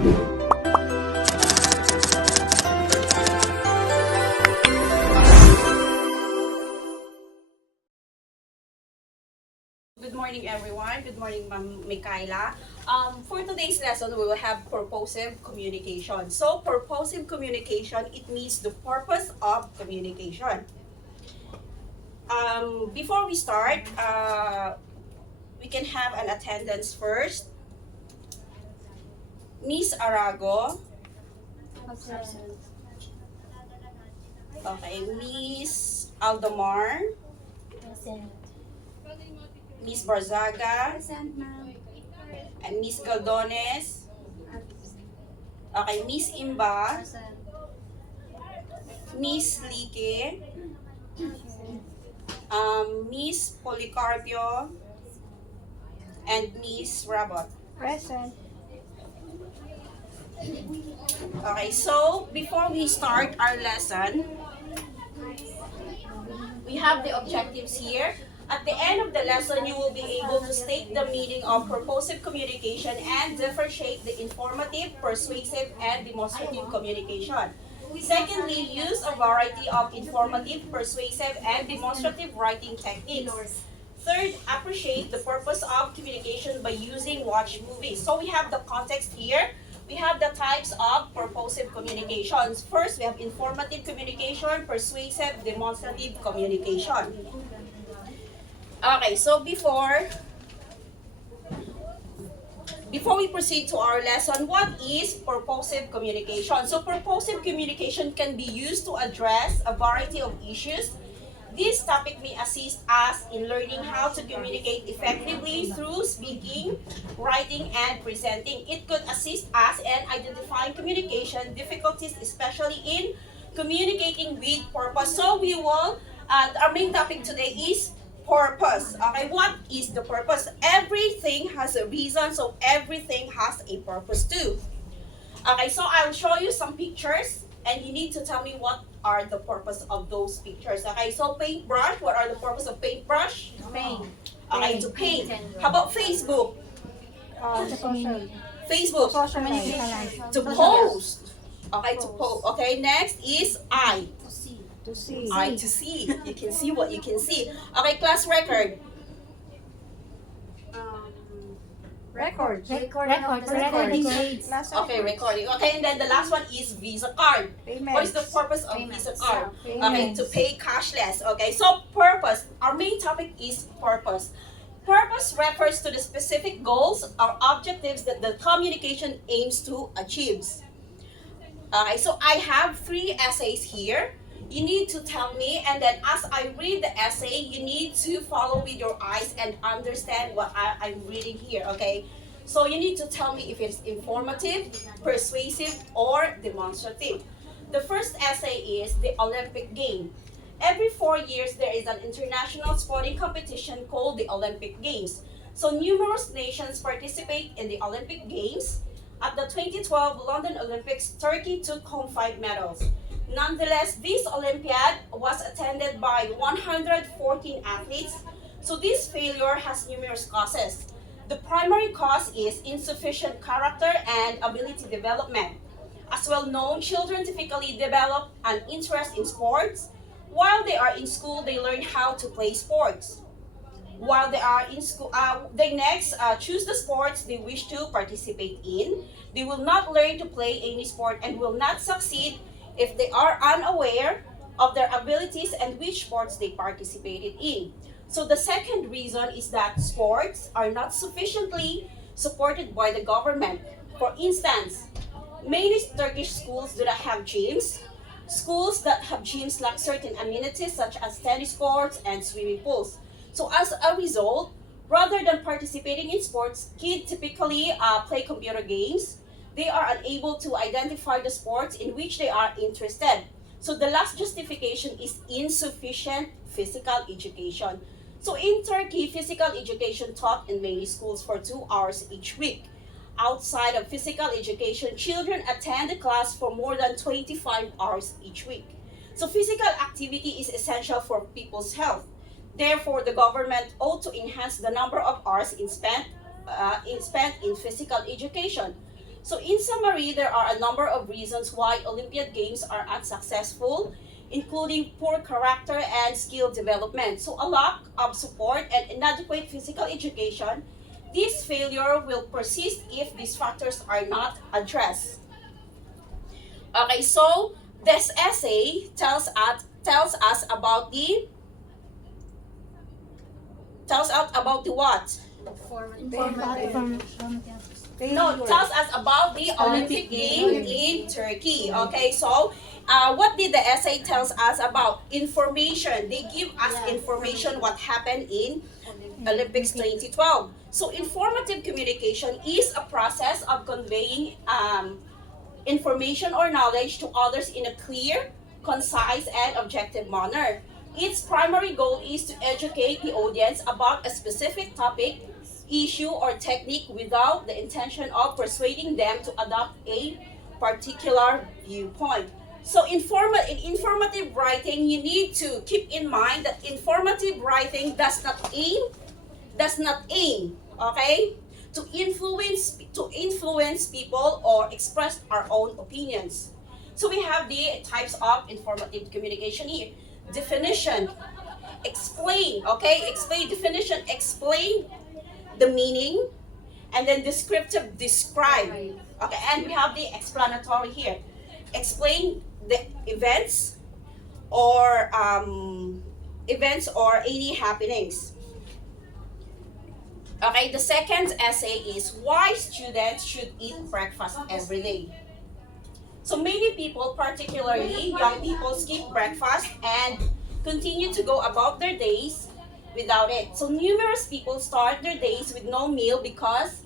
Good morning, everyone. Good morning, Ma'am Mikaela. For today's lesson, we will have purposive communication. So, purposive communication, it means the purpose of communication. Before we start, we can have an attendance first. Miss Arago. Present. Okay, Miss Aldomar. Present. Miss Barzaga. Present, ma'am. And Miss Galdones. Okay, Miss Imba. Present. Miss Lique. Miss Policarpio. And Miss Rabot. Present. Okay, so before we start our lesson, we have the objectives here. At the end of the lesson, you will be able to state the meaning of purposive communication and differentiate the informative, persuasive, and demonstrative communication. Secondly, use a variety of informative, persuasive, and demonstrative writing techniques. Third, appreciate the purpose of communication by using watch movies. So we have the context here. We have the types of purposive communications. First, we have informative communication, persuasive, demonstrative communication. Okay, so before we proceed to our lesson, what is purposive communication? So purposive communication can be used to address a variety of issues. This topic may assist us in learning how to communicate effectively through speaking, writing, and presenting. It could assist us in identifying communication difficulties, especially in communicating with purpose. So we will, our main topic today is purpose. Okay, what is the purpose? Everything has a reason, so everything has a purpose too. Okay, so I'll show you some pictures and you need to tell me what are the purpose of those pictures. Okay, so paintbrush, what are the purpose of paintbrush? Paint. Okay, to paint. How about Facebook? Facebook, to post. Okay, to post. Okay, next is eye. To see. Eye to see. You can see what you can see. Okay, class record. Record. Recording. Okay, recording. Okay, and then the last one is Visa card. What is the purpose of Visa card? Okay, to pay cashless. Okay, so purpose. Our main topic is purpose. Purpose refers to the specific goals or objectives that the communication aims to achieve. Okay, so I have 3 essays here. You need to tell me, and then as I read the essay, you need to follow with your eyes and understand what I'm reading here, okay? So you need to tell me if it's informative, persuasive, or demonstrative. The first essay is the Olympic game. Every 4 years, there is an international sporting competition called the Olympic Games. So numerous nations participate in the Olympic Games. At the 2012 London Olympics, Turkey took home 5 medals. Nonetheless, this Olympiad was attended by 114 athletes, so this failure has numerous causes. The primary cause is insufficient character and ability development. As well known, children typically develop an interest in sports. While they are in school, they learn how to play sports. While they are in school, they next choose the sports they wish to participate in. They will not learn to play any sport and will not succeed if they are unaware of their abilities and which sports they participated in. So the second reason is that sports are not sufficiently supported by the government. For instance, many Turkish schools do not have gyms. Schools that have gyms lack certain amenities such as tennis courts and swimming pools. So as a result, rather than participating in sports, kids typically play computer games. They are unable to identify the sports in which they are interested. So the last justification is insufficient physical education. So in Turkey, physical education taught in many schools for 2 hours each week. Outside of physical education, children attend the class for more than 25 hours each week. So physical activity is essential for people's health. Therefore, the government ought to enhance the number of hours spent in physical education. So in summary, there are a number of reasons why Olympiad Games are unsuccessful, including poor character and skill development. So a lack of support and inadequate physical education, this failure will persist if these factors are not addressed. Okay, so this essay tells us about the what? No, tells us about the Olympic Game in Turkey. Okay, so what did the essay tells us about? Information. They give us information what happened in Olympics 2012. So informative communication is a process of conveying information or knowledge to others in a clear, concise, and objective manner. Its primary goal is to educate the audience about a specific topic, issue, or technique without the intention of persuading them to adopt a particular viewpoint. So in informative writing, you need to keep in mind that informative writing does not aim, okay, to influence people or express our own opinions. So we have the types of informative communication here. Definition, explain, okay, explain definition, explain the meaning, and then descriptive, describe, okay, and we have the explanatory here. Explain the events or any happenings. Okay, the second essay is why students should eat breakfast every day. So many people, particularly young people, skip breakfast and continue to go about their days without it. So numerous people start their days with no meal because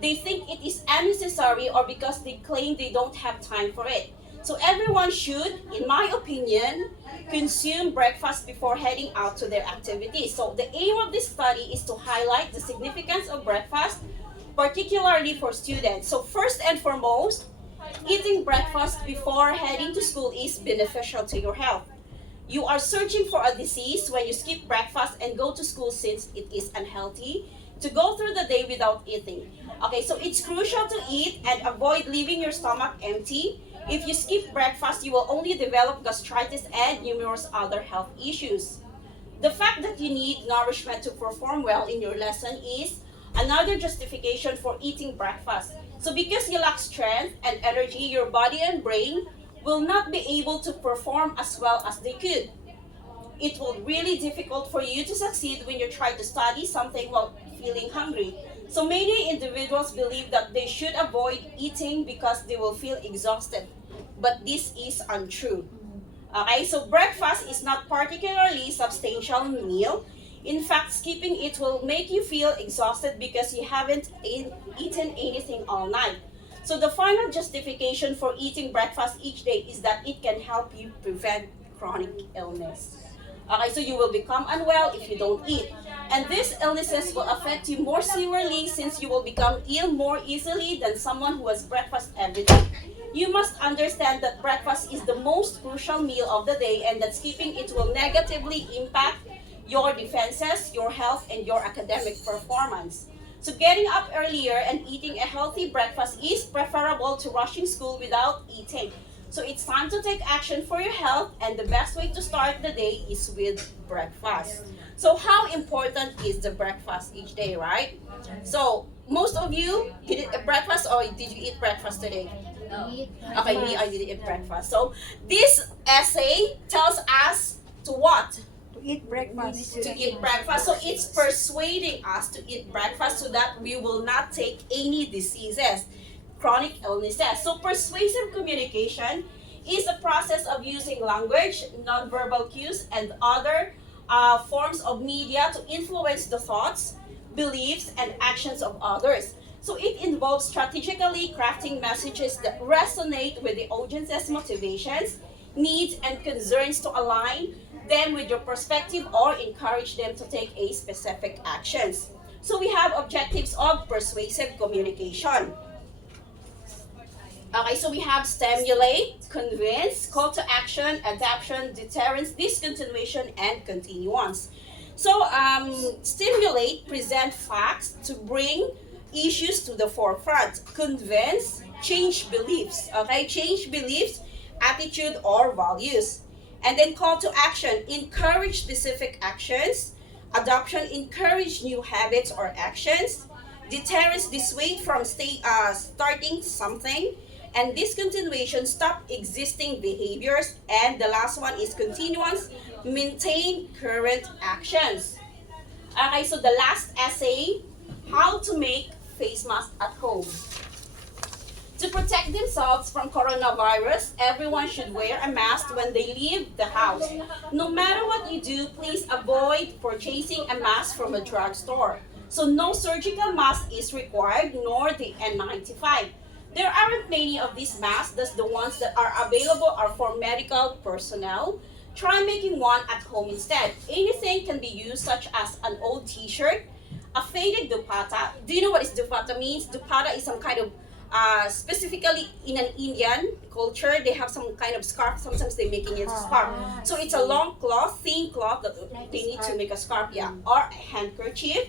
they think it is unnecessary or because they claim they don't have time for it. So everyone should, in my opinion, consume breakfast before heading out to their activities. So the aim of this study is to highlight the significance of breakfast, particularly for students. So first and foremost, eating breakfast before heading to school is beneficial to your health. You are searching for a disease when you skip breakfast and go to school since it is unhealthy to go through the day without eating. Okay, so it's crucial to eat and avoid leaving your stomach empty. If you skip breakfast, you will only develop gastritis and numerous other health issues. The fact that you need nourishment to perform well in your lesson is another justification for eating breakfast. So because you lack strength and energy, your body and brain will not be able to perform as well as they could. It will be really difficult for you to succeed when you try to study something while feeling hungry. So many individuals believe that they should avoid eating because they will feel exhausted. But this is untrue. Okay, so breakfast is not particularly substantial meal. In fact, skipping it will make you feel exhausted because you haven't eaten anything all night. So the final justification for eating breakfast each day is that it can help you prevent chronic illness. Okay, so you will become unwell if you don't eat. And these illnesses will affect you more severely since you will become ill more easily than someone who has breakfast every day. You must understand that breakfast is the most crucial meal of the day and that skipping it will negatively impact your defenses, your health, and your academic performance. So getting up earlier and eating a healthy breakfast is preferable to rushing school without eating. So it's time to take action for your health, and the best way to start the day is with breakfast. So how important is the breakfast each day, right? So most of you, did you eat breakfast or did you eat breakfast today? Okay, me, I didn't eat breakfast. So this essay tells us to what? To eat breakfast. To eat breakfast. So it's persuading us to eat breakfast so that we will not take any diseases, chronic illnesses. So persuasive communication is a process of using language, nonverbal cues, and other forms of media to influence the thoughts, beliefs, and actions of others. So it involves strategically crafting messages that resonate with the audience's motivations, needs, and concerns to align them with your perspective or encourage them to take a specific actions. So we have objectives of persuasive communication. Okay, so we have stimulate, convince, call to action, adaptation, deterrence, discontinuation, and continuance. So stimulate, present facts to bring issues to the forefront. Convince, change beliefs, okay? Change beliefs, attitude, or values. And then call to action, encourage specific actions. Adoption, encourage new habits or actions. Deterrence, dissuade from starting something. And discontinuation, stop existing behaviors. And the last one is continuance, maintain current actions. Okay, so the last essay, how to make face mask at home. To protect themselves from coronavirus, everyone should wear a mask when they leave the house. No matter what you do, please avoid purchasing a mask from a drugstore. So no surgical mask is required, nor the N95. There aren't many of these masks, thus the ones that are available are for medical personnel. Try making one at home instead. Anything can be used, such as an old t-shirt, a faded dupatta. Do you know what is dupatta means? Dupatta is some kind of, specifically in an Indian culture, they have some kind of scarf. Sometimes they're making it a scarf. So it's a long cloth, thin cloth that they need to make a scarf, yeah. Or a handkerchief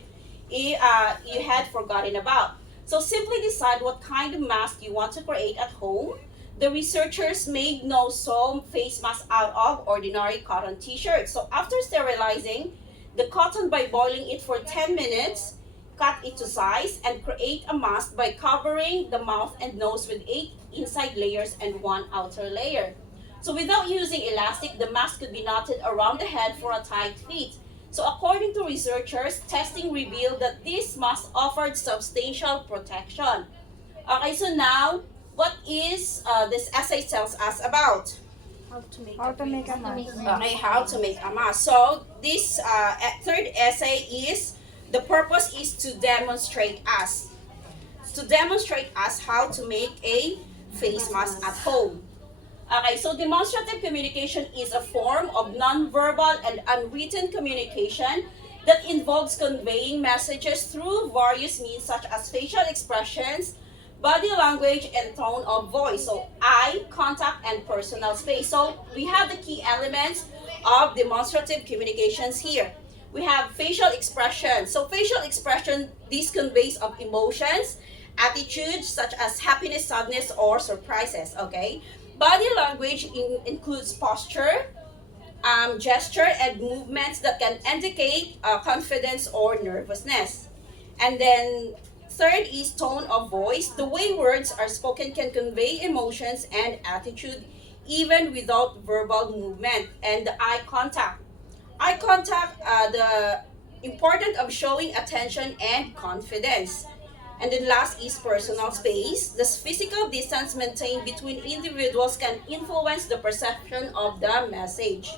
you had forgotten about. So simply decide what kind of mask you want to create at home. The researchers made no sewn face mask out of ordinary cotton t-shirts. So after sterilizing the cotton by boiling it for 10 minutes, cut it to size, and create a mask by covering the mouth and nose with 8 inside layers and 1 outer layer. So without using elastic, the mask could be knotted around the head for a tight fit. So according to researchers, testing revealed that this mask offered substantial protection. Okay, so now, what is this essay tells us about? How to make a mask. Okay, how to make a mask. So this third essay is, the purpose is to demonstrate us. To demonstrate us how to make a face mask at home. Okay, so demonstrative communication is a form of nonverbal and unwritten communication that involves conveying messages through various means such as facial expressions, body language, and tone of voice. So eye contact and personal space. So we have the key elements of demonstrative communications here. We have facial expression. So facial expression, this conveys of emotions, attitudes such as happiness, sadness, or surprises, okay? Body language includes posture, gesture, and movements that can indicate confidence or nervousness. And then third is tone of voice. The way words are spoken can convey emotions and attitude even without verbal movement. And the eye contact. Eye contact, the importance of showing attention and confidence. And then last is personal space. The physical distance maintained between individuals can influence the perception of the message.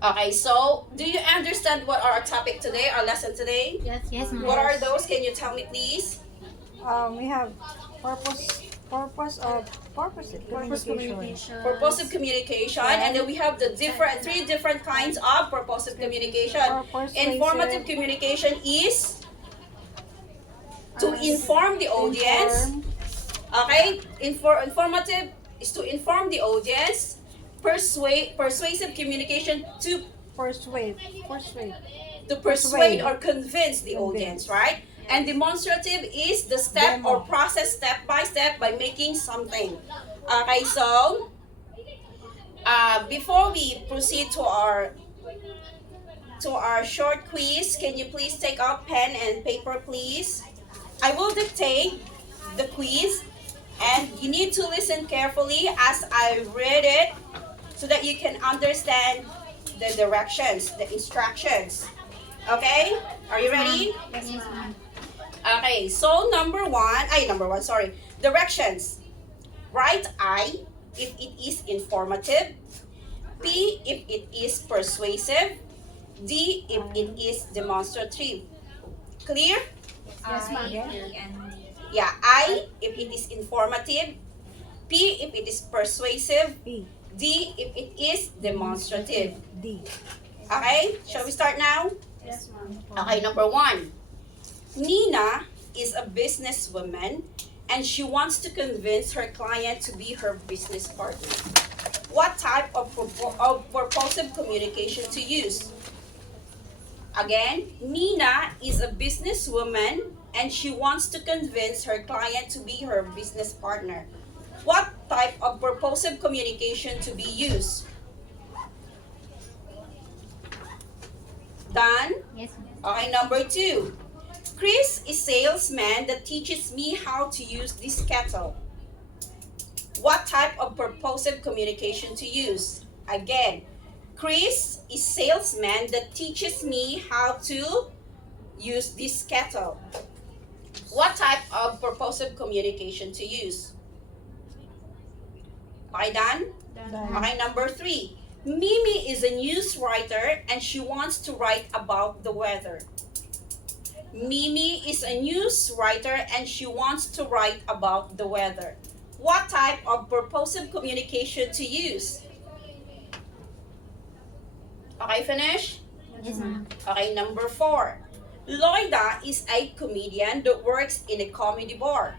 Okay, so do you understand what our topic today, our lesson today? Yes, ma'am. What are those? Can you tell me, please? We have purposive communication. Purposive communication, and then we have the three different kinds of purposive communication. Informative communication is to inform the audience. Okay, informative is to inform the audience. Persuasive communication to Persuade or convince the audience, right? And demonstrative is the step or process step by step by making something. Okay, so before we proceed to our short quiz, can you please take out pen and paper, please? I will dictate the quiz, and you need to listen carefully as I read it so that you can understand the directions, the instructions. Okay? Are you ready? Yes, ma'am. Okay, so number one, directions. Right eye if it is informative, P if it is persuasive, D if it is demonstrative. Clear? Yes, ma'am. Yeah, I if it is informative, P if it is persuasive, P. D if it is demonstrative. D. Okay, shall we start now? Yes, ma'am. Okay, number one. Nina is a businesswoman and she wants to convince her client to be her business partner. What type of purposive communication to use? Again, Nina is a businesswoman and she wants to convince her client to be her business partner. What type of purposive communication to be used? Done? Yes, ma'am. Okay, number 2. Chris is salesman that teaches me how to use this kettle. What type of purposive communication to use? Again, Chris is salesman that teaches me how to use this kettle. What type of purposive communication to use? Okay, done? Done. Okay, number 3. Mimi is a news writer and she wants to write about the weather. Mimi is a news writer and she wants to write about the weather. What type of purposive communication to use? Okay, finish? Yes, ma'am. Okay, number 4. Loida is a comedian that works in a comedy bar.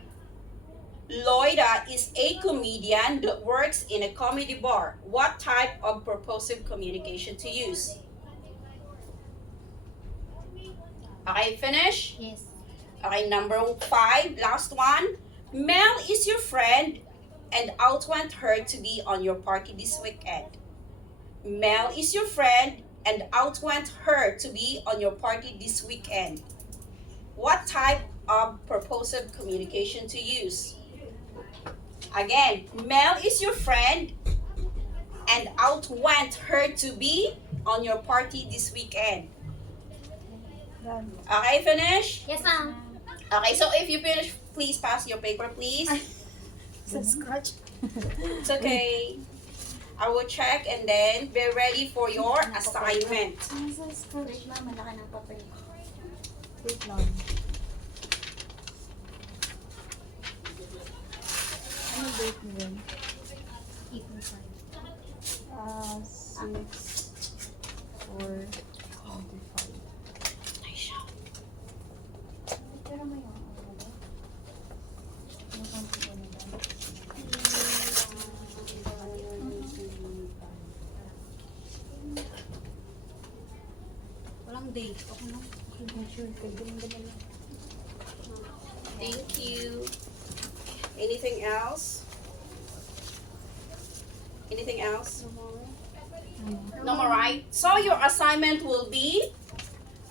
Loida is a comedian that works in a comedy bar. What type of purposive communication to use? Okay, finish? Yes. Okay, number 5, last one. Mel is your friend and out went her to be on your party this weekend. Mel is your friend and out went her to be on your party this weekend. What type of purposive communication to use? Again, Mel is your friend and out went her to be on your party this weekend. Done. Okay, finish? Yes, ma'am. Okay, so if you finish, please pass your paper, please. Sa scratch. It's okay. I will check and then be ready for your assignment. Sa scratch, ma'am. Malaki ng papel. Wait lang. Ano date mo yun? 8.5. 6/4/25. Pero may ano ba? Ano kang ano ba? Walang date. Okay na. Hindi sure. Pwede mo ba na? Thank you. Anything else? Anything else? No more, right? So your assignment will be,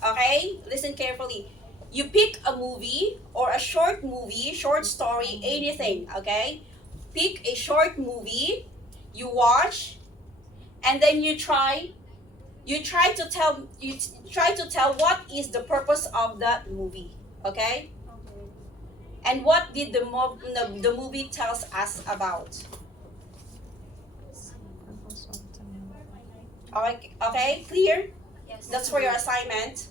okay, listen carefully. You pick a movie or a short movie, short story, anything, okay? Pick a short movie, you watch, and then you try to tell what is the purpose of that movie, okay? And what did the movie tells us about? Okay, clear? Yes. That's for your assignment.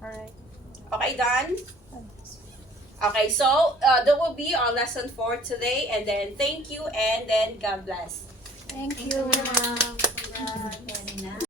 Alright. Okay, done? Okay, so that will be our lesson for today, and then thank you, and then God bless. Thank you. Ma'am. Congrats.